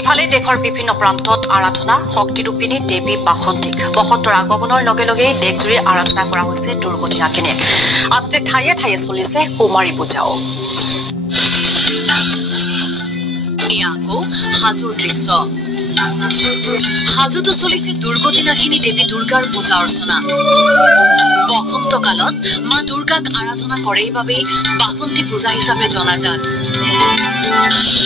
ইফালে দেশৰ বিভিন্ন প্ৰান্তত আৰাধনা শক্তিৰূপিণী দেৱী বাসন্তীক বসন্তৰ আগমনৰ লগে লগে দেশজুৰি আৰাধনা কৰা হৈছে দুৰ্গতিনাশিনীক। আনহাতে ঠায়ে ঠায়ে চলিছে কুমাৰী পূজাও। আকৌ হাজোৰ দৃশ্য। হাজোতো চলিছে দুৰ্গতিনাশিনী দেৱী দুৰ্গাৰ পূজা অৰ্চনা। বসন্ত কালত মা দুৰ্গাক আৰাধনা কৰেই বাবে বাসন্তী পূজা হিচাপে জনাজাত।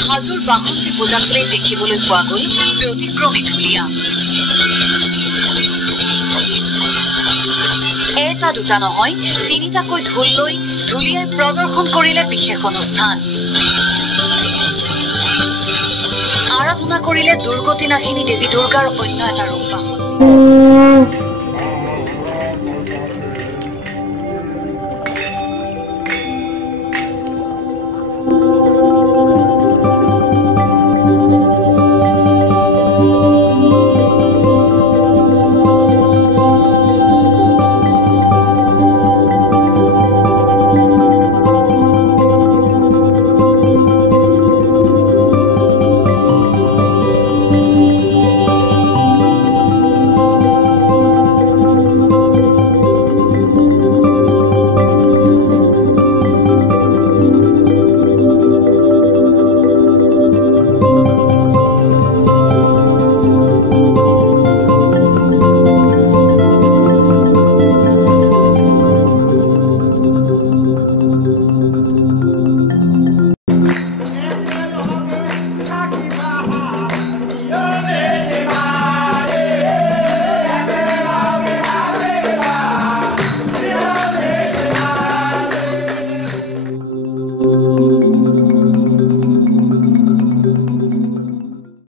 হাজোৰ বাসন্তী পূজাটোৱে দেখিবলৈ পোৱা গ'ল ব্যতিক্ৰমী ঢুলীয়া। এটা দুটা নহয়, তিনিটাকৈ ঢোল লৈ ঢুলীয়াই প্ৰদৰ্শন কৰিলে বিশেষ অনুষ্ঠান। আৰাধনা কৰিলে দুৰ্গতিনাশিনী দেৱী দুৰ্গাৰ অন্য এটা ৰূপ।